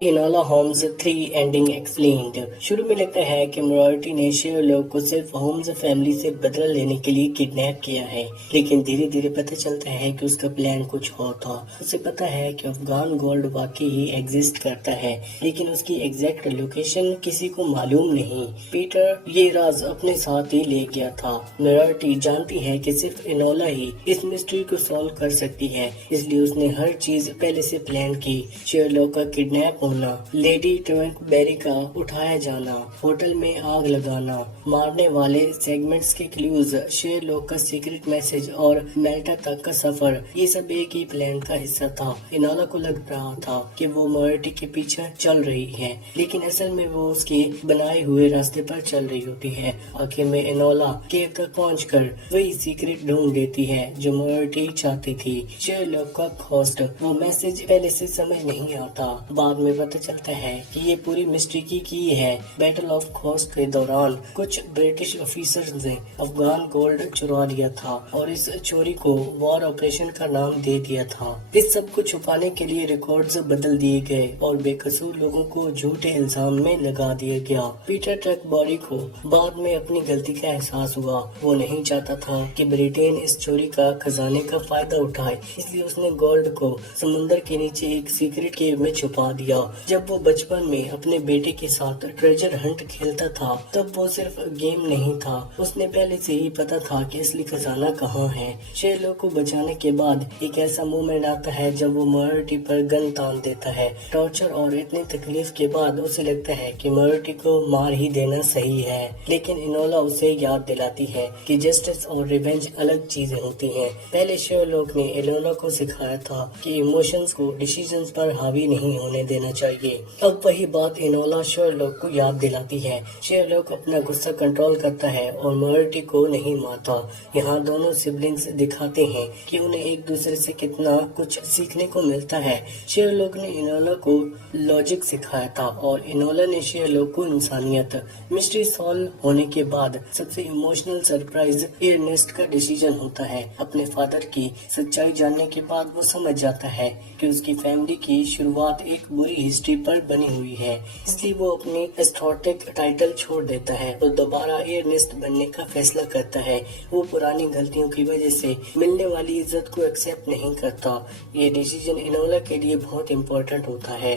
Enola Holmes 3 ending explained. शुरू में लगता है कि मोरार्टी ने शेरलॉक को सिर्फ होम्स फैमिली से बदला लेने के लिए किडनैप किया है, लेकिन धीरे धीरे पता चलता है कि उसका प्लान कुछ और था। उसे पता है कि अफगान गोल्ड वाकई ही एग्जिस्ट करता है, लेकिन उसकी एग्जैक्ट लोकेशन किसी को मालूम नहीं। पीटर ये राज अपने साथ ही ले गया था। मोरार्टी जानती है कि सिर्फ इनोला ही इस मिस्ट्री को सॉल्व कर सकती है, इसलिए उसने हर चीज पहले से प्लान की। शेरलॉक का किडनैप होना, लेडी ट्विंकबेरी का उठाया जाना, होटल में आग लगाना, मारने वाले सेगमेंट्स के क्लूज, शेरलॉक का सीक्रेट मैसेज और मेल्टा तक का सफर, ये सब एक ही प्लान का हिस्सा था। इनोला को लग रहा था कि वो मोरार्टी के पीछे चल रही है, लेकिन असल में वो उसके बनाए हुए रास्ते पर चल रही होती है। आखिर में इनोला केव तक पहुंचकर वही सीक्रेट ढूंढ लेती है जो मोरार्टी चाहती थी। शेरलॉक का खोस्ट, वो मैसेज पहले से समझ नहीं आता। बाद में पता चलता है कि ये पूरी मिस्ट्री की है। बैटल ऑफ खोस्ट के दौरान कुछ ब्रिटिश ऑफिसर्स ने अफगान गोल्ड चुरा लिया था और इस चोरी को वॉर ऑपरेशन का नाम दे दिया था। इस सब को छुपाने के लिए रिकॉर्ड्स बदल दिए गए और बेकसूर लोगों को झूठे इल्जाम में लगा दिया गया। पीटर ट्रकबॉरी को बाद में अपनी गलती का एहसास हुआ। वो नहीं चाहता था कि ब्रिटेन इस चोरी का खजाने का फायदा उठाए, इसलिए उसने गोल्ड को समुद्र के नीचे एक सीक्रेट केव में छुपा दिया। जब वो बचपन में अपने बेटे के साथ ट्रेजर हंट खेलता था, तब वो सिर्फ गेम नहीं था, उसने पहले से ही पता था कि असली खजाना कहाँ है। शेरलॉक को बचाने के बाद एक ऐसा मोमेंट आता है जब वो मोरार्टी पर गन तान देता है। टॉर्चर और इतनी तकलीफ के बाद उसे लगता है कि मोरार्टी को मार ही देना सही है, लेकिन इनोला उसे याद दिलाती है कि जस्टिस और रिवेंज अलग चीजें होती हैं। पहले शेरलॉक ने इनोला को सिखाया था कि इमोशंस को डिसीजंस पर हावी नहीं होने देना चाहिए। अब वही बात इनोला शेरलॉक को याद दिलाती है। शेरलॉक अपना गुस्सा कंट्रोल करता है और मोरार्टी को नहीं मारता। यहाँ दोनों सिबलिंग्स दिखाते हैं कि उन्हें एक दूसरे से कितना कुछ सीखने को मिलता है। शेरलॉक ने इनोला को लॉजिक सिखाया था और इनोला ने शेरलॉक को इंसानियत। मिस्ट्री सॉल्व होने के बाद सबसे इमोशनल सरप्राइज एर्नेस्ट का डिसीजन होता है। अपने फादर की सच्चाई जानने के बाद वो समझ जाता है कि उसकी फैमिली की शुरुआत एक बुरी हिस्ट्री पर बनी हुई है, इसलिए वो अपनी एस्थेटिक टाइटल छोड़ देता है और दोबारा एर्नेस्ट बनने का फैसला करता है। वो पुरानी गलतियों की वजह से मिलने वाली इज्जत को एक्सेप्ट नहीं करता। ये डिसीजन इनोला के लिए बहुत इम्पोर्टेंट होता है।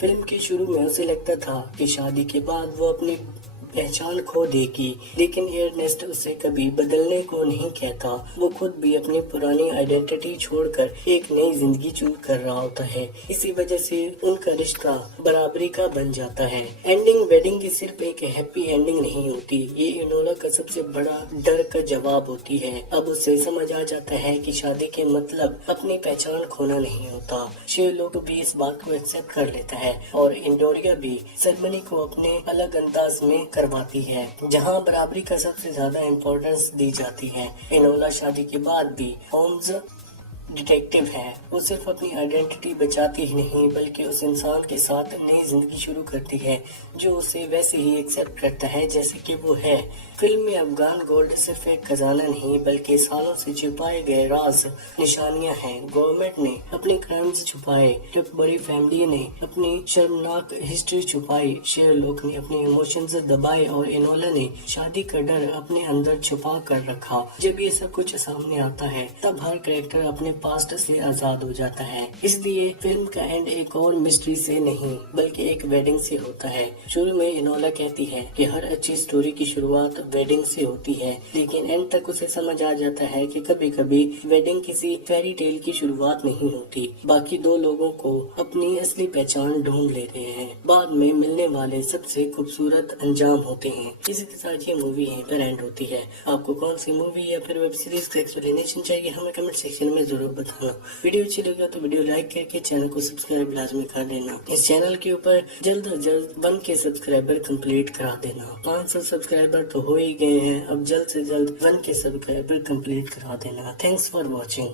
फिल्म के शुरू में उसे लगता था कि शादी के बाद वो अपनी पहचान खो देगी, लेकिन एर्नेस्ट उसे कभी बदलने को नहीं कहता। वो खुद भी अपनी पुरानी आइडेंटिटी छोड़कर एक नई जिंदगी चूज कर रहा होता है। इसी वजह से उनका रिश्ता बराबरी का बन जाता है। एंडिंग वेडिंग की सिर्फ एक हैप्पी एंडिंग नहीं होती, ये इनोला का सबसे बड़ा डर का जवाब होती है। अब उसे समझ आ जाता है कि शादी के मतलब अपनी पहचान खोना नहीं होता। शेरलॉक भी इस बात को एक्सेप्ट कर लेता है और इंडोरिया भी सेरेमनी को अपने अलग अंदाज में करवाती है, जहां बराबरी का सबसे ज्यादा इम्पोर्टेंस दी जाती है। इनोला शादी के बाद भी होम्स डिटेक्टिव है। वो सिर्फ अपनी आइडेंटिटी बचाती ही नहीं, बल्कि उस इंसान के साथ नई जिंदगी शुरू करती है जो उसे वैसे ही एक्सेप्ट करता है जैसे कि वो है। फिल्म में अफगान गोल्ड सिर्फ एक खजाना नहीं, बल्कि सालों से छुपाए गए राज, निशानियां हैं। गवर्नमेंट ने अपने क्राइम्स छुपाए, ट्रकबॉरी फैमिली ने अपनी शर्मनाक हिस्ट्री छुपाई, शेरलॉक ने अपने इमोशंस दबाए और इनोला ने शादी का डर अपने अंदर छुपा कर रखा। जब ये सब कुछ सामने आता है, तब हर कैरेक्टर अपने पास्ट से आजाद हो जाता है। इसलिए फिल्म का एंड एक और मिस्ट्री से नहीं, बल्कि एक वेडिंग से होता है। शुरू में इनोला कहती है कि हर अच्छी स्टोरी की शुरुआत वेडिंग से होती है, लेकिन एंड तक उसे समझ आ जाता है कि कभी कभी वेडिंग किसी फेरी टेल की शुरुआत नहीं होती। बाकी दो लोगों को अपनी असली पहचान ढूंढ लेते हैं, बाद में मिलने वाले सबसे खूबसूरत अंजाम होते हैं। इसी के साथ ये मूवी यहीं पर एंड होती है। आपको कौन सी मूवी या फिर वेब सीरीज का एक्सप्लेनेशन चाहिए, हमें कमेंट सेक्शन में जरूर बताना। वीडियो अच्छी लगे तो वीडियो लाइक करके चैनल को सब्सक्राइब लाजमी कर देना। इस चैनल के ऊपर जल्द से जल्द 1 के सब्सक्राइबर कंप्लीट करा देना। 500 सब्सक्राइबर तो हो ही गए हैं, अब जल्द से जल्द 1 के सब्सक्राइबर कंप्लीट करा देना। Thanks for watching.